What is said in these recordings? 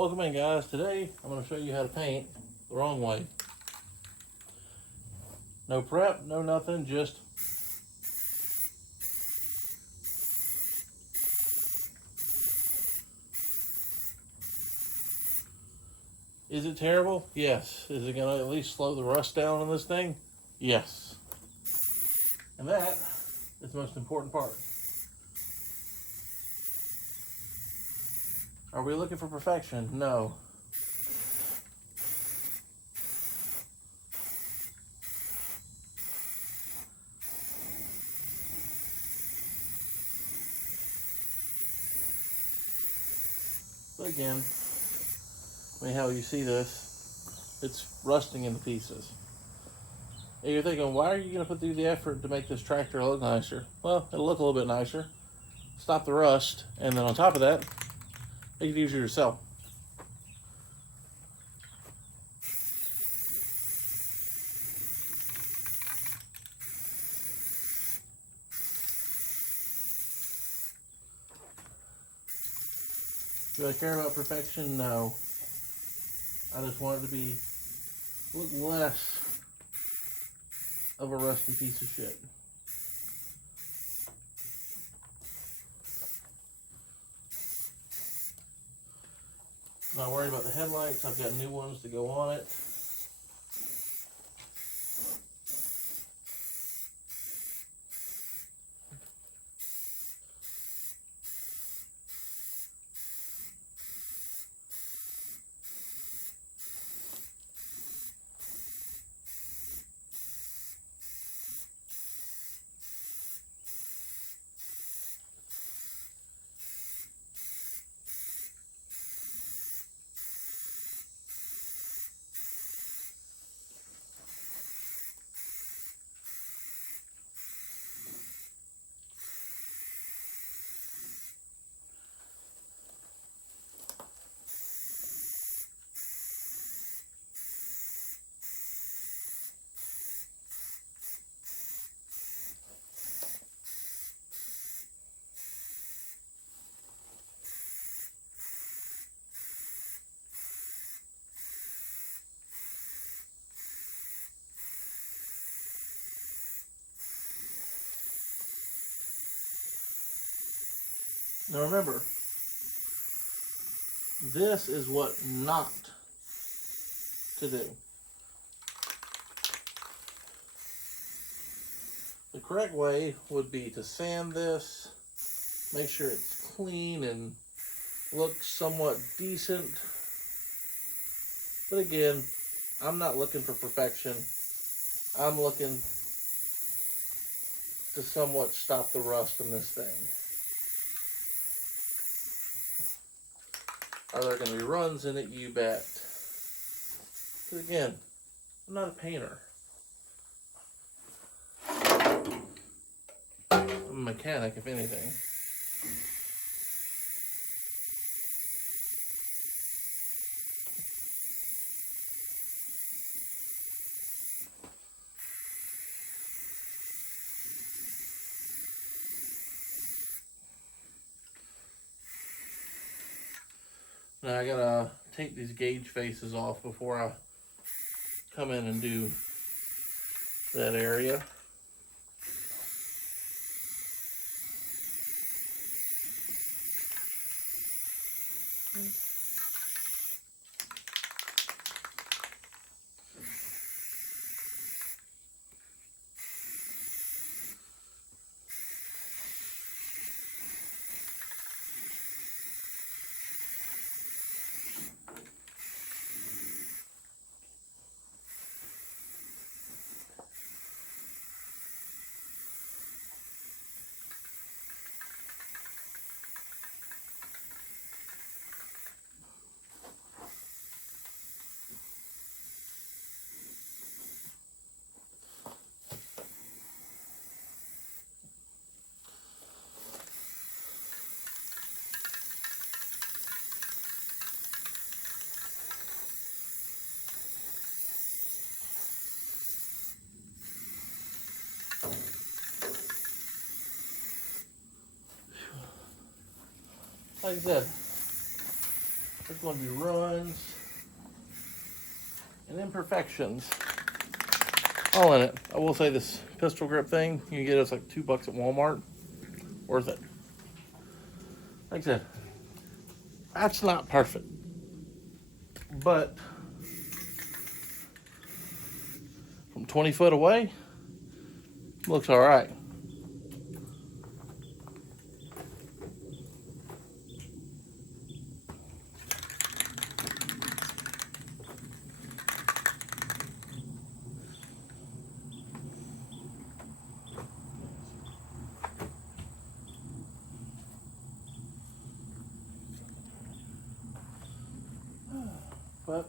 Welcome in, guys. Today I'm going to show you how to paint the wrong way. No prep, no nothing, just is it terrible? Yes. Is it going to at least slow the rust down on this thing? Yes. And that is the most important part. Are we looking for perfection? No. But again, how you see this, it's rusting into pieces. And you're thinking, why are you going to put through the effort to make this tractor look nicer? Well, it'll look a little bit nicer, stop the rust, and then on top of that, make it easier to sell. Do I care about perfection? No. I just want it to be look less of a rusty piece of shit. Not worried about the headlights. I've got new ones to go on it. Now remember, this is what not to do. The correct way would be to sand this, make sure it's clean and looks somewhat decent. But again, I'm not looking for perfection. I'm looking to somewhat stop the rust in this thing. Are there going to be runs in it? You bet. But again, I'm not a painter. I'm a mechanic, if anything. Now I gotta take these gauge faces off before I come in and do that area. Like I said, There's going to be runs and imperfections all in it. I will say this pistol grip thing, you can get us like $2 at Walmart. Worth it. Like I said, that's not perfect, but from 20 foot away, looks all right. But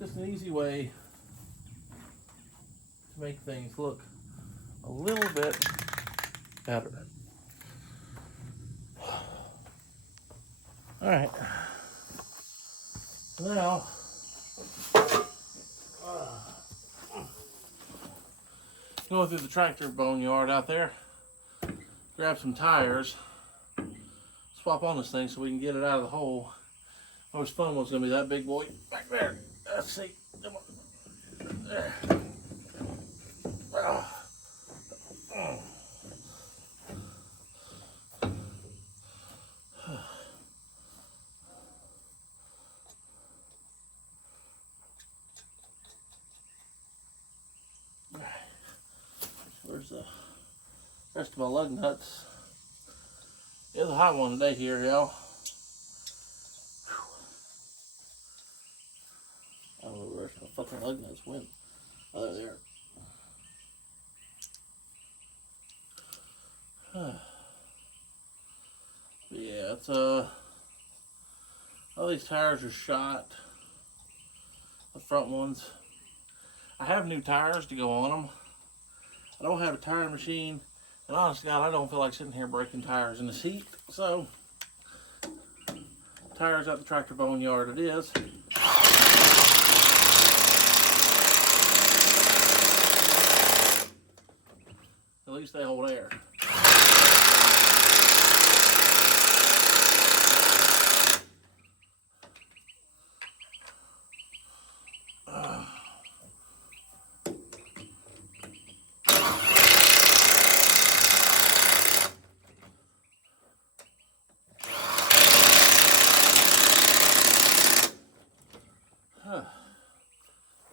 just an easy way to make things look a little bit better. All right. Now, going through the tractor boneyard out there, grab some tires, swap on this thing so we can get it out of the hole. Most fun was going to be that big boy back there. Let's see. Come on. There. Where's the rest of my lug nuts? It's a hot one today here, y'all. I don't know where my fucking lug nuts went. Oh, there. But yeah, it's all these tires are shot. The front ones. I have new tires to go on them. I don't have a tire machine, and honest to God, I don't feel like sitting here breaking tires in this heat. So, tires at the tractor boneyard it is. At least they hold air.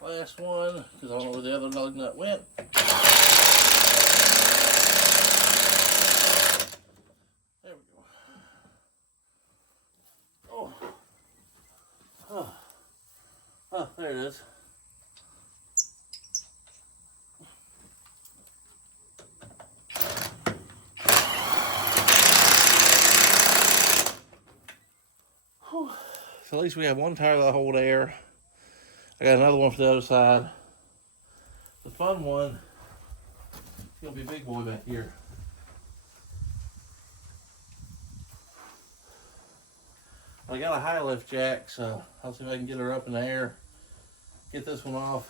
Last one, because I don't know where the other lug nut went. There we go. Oh, there it is. Whew. So at least we have one tire that hold air. I got another one for the other side. The fun one, it's gonna be a big boy back here. I got a high lift jack, so I'll see if I can get her up in the air. Get this one off.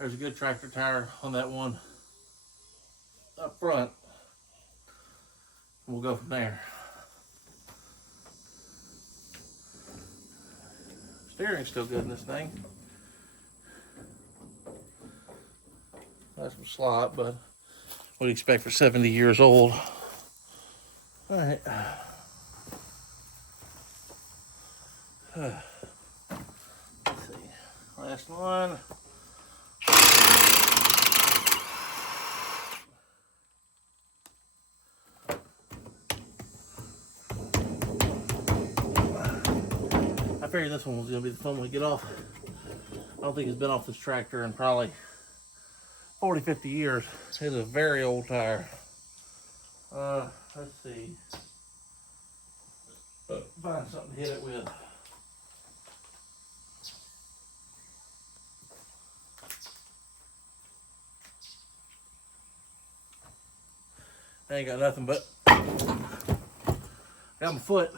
There's a good tractor tire on that one up front. We'll go from there. Steering's still good in this thing. That's some slot, but what do you expect for 70 years old? All right. Let's see. Last one. I figured this one was going to be the fun one to get off. I don't think it's been off this tractor in probably 40, 50 years. It's a very old tire. Let's see. Find something to hit it with. I ain't got nothing but got my foot.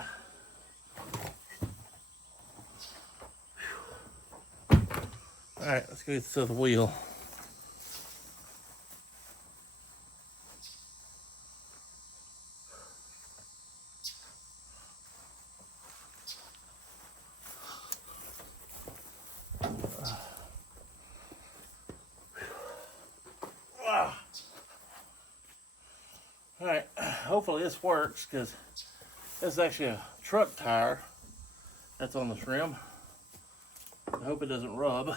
All right, let's go get this other wheel. hopefully this works, because this is actually a truck tire that's on this rim. I hope it doesn't rub.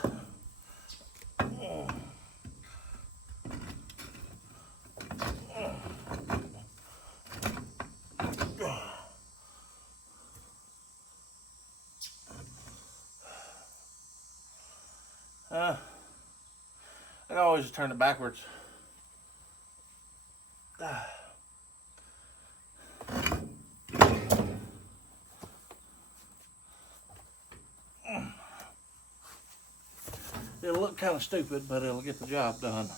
I can always just turn it backwards. It'll look kind of stupid, but it'll get the job done.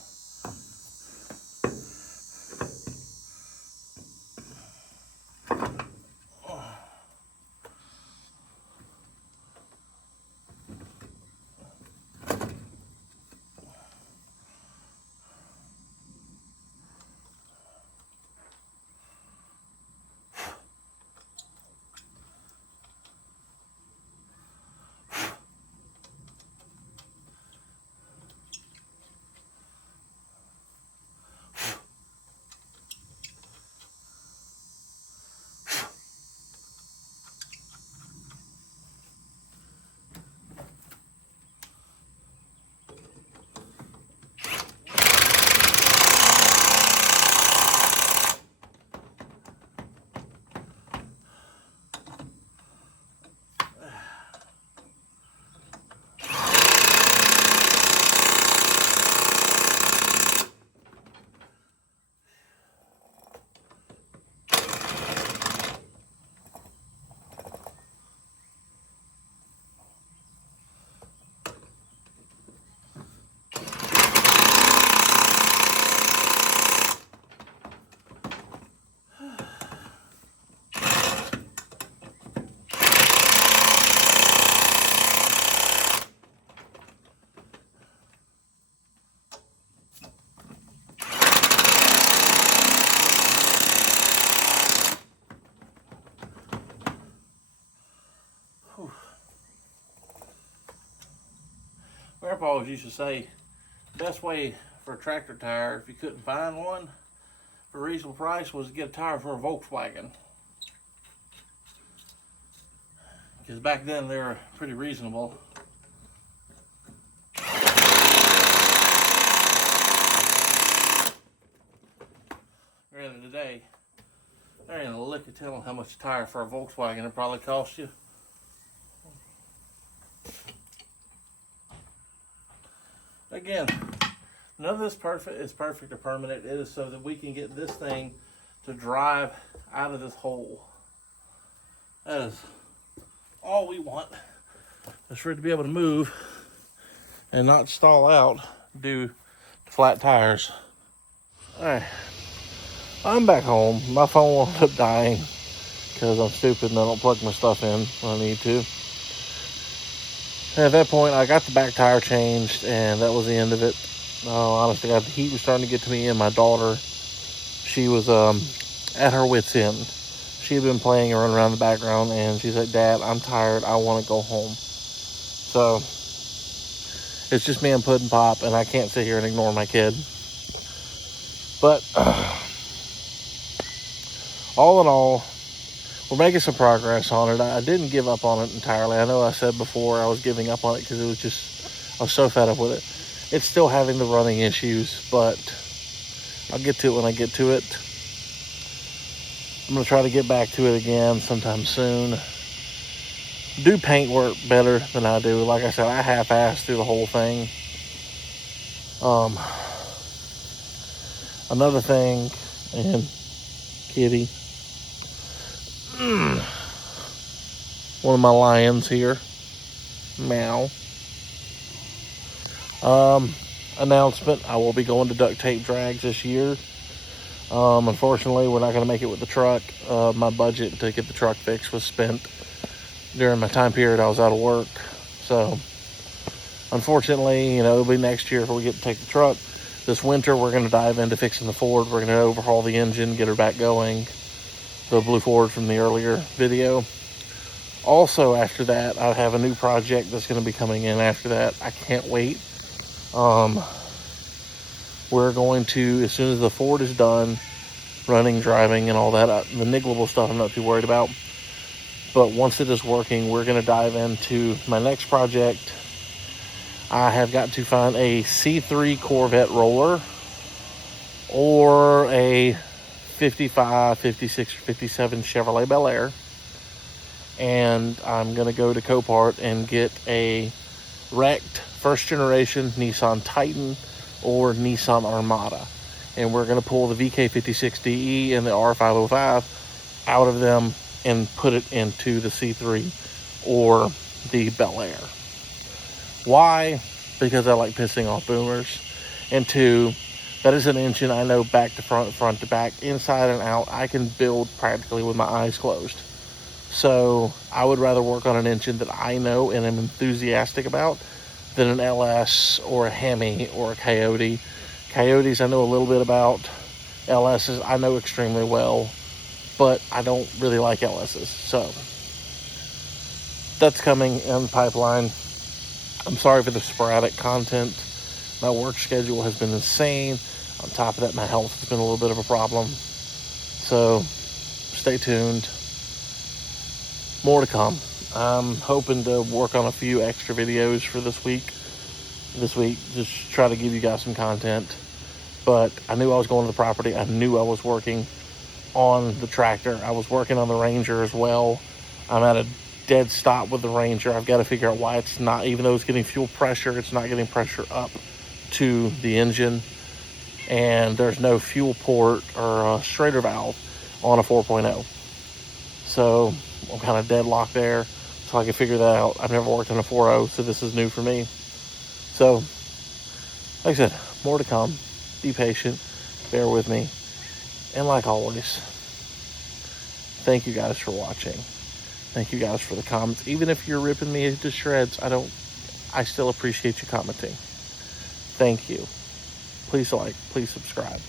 Grandpa always used to say, best way for a tractor tire, if you couldn't find one for a reasonable price, was to get a tire for a Volkswagen. Because back then they were pretty reasonable. Granted, today, there ain't a lick of telling how much a tire for a Volkswagen it probably cost you. Again, none of this is perfect or permanent. It is so that we can get this thing to drive out of this hole. That is all we want, is for it to be able to move and not stall out due to flat tires. Alright, I'm back home. My phone wound up dying because I'm stupid and I don't plug my stuff in when I need to. And at that point, I got the back tire changed, and that was the end of it. Honestly, the heat was starting to get to me, and my daughter, she was at her wit's end. She had been playing and running around the background, and she's like, Dad, I'm tired. I want to go home. So, it's just me and Puddin' Pop, and I can't sit here and ignore my kid. But, all in all, we're making some progress on it. I didn't give up on it entirely. I know I said before I was giving up on it because I was so fed up with it. It's still having the running issues, but I'll get to it when I get to it. I'm going to try to get back to it again sometime soon. Do paint work better than I do. Like I said, I half-assed through the whole thing. Another thing, and Kitty. One of my lions here. Meow. Announcement. I will be going to duct tape drags this year. Unfortunately, we're not going to make it with the truck. My budget to get the truck fixed was spent during my time period I was out of work. So, unfortunately, it'll be next year if we get to take the truck. This winter, we're going to dive into fixing the Ford. We're going to overhaul the engine, get her back going. The blue Ford from the earlier video. Also, after that, I have a new project that's going to be coming in after that. I can't wait. We're going to, as soon as the Ford is done, running, driving, and all that. The niggleable stuff I'm not too worried about. But once it is working, we're going to dive into my next project. I have got to find a C3 Corvette roller or a 55, 56, or 57 Chevrolet Bel Air. And I'm going to go to Copart and get a wrecked first generation Nissan Titan or Nissan Armada. And we're going to pull the VK56DE and the R505 out of them and put it into the C3 or the Bel Air. Why? Because I like pissing off boomers. And two, that is an engine I know back to front, front to back, inside and out. I can build practically with my eyes closed. So I would rather work on an engine that I know and am enthusiastic about than an LS or a Hemi or a Coyote. Coyotes I know a little bit about. LSs I know extremely well, but I don't really like LSs. So that's coming in the pipeline. I'm sorry for the sporadic content. My work schedule has been insane. On top of that, my health has been a little bit of a problem. So stay tuned. More to come. I'm hoping to work on a few extra videos for this week. Just try to give you guys some content. But I knew I was going to the property. I knew I was working on the tractor. I was working on the Ranger as well. I'm at a dead stop with the Ranger. I've got to figure out why it's not, even though it's getting fuel pressure, it's not getting pressure up to the engine. And there's no fuel port or a Schrader valve on a 4.0. So I'm kind of deadlocked there, so I can figure that out. I've never worked on a 4.0, so this is new for me. So, like I said, more to come. Be patient. Bear with me. And like always, thank you guys for watching. Thank you guys for the comments. Even if you're ripping me to shreds, I still appreciate you commenting. Thank you. Please like, please subscribe.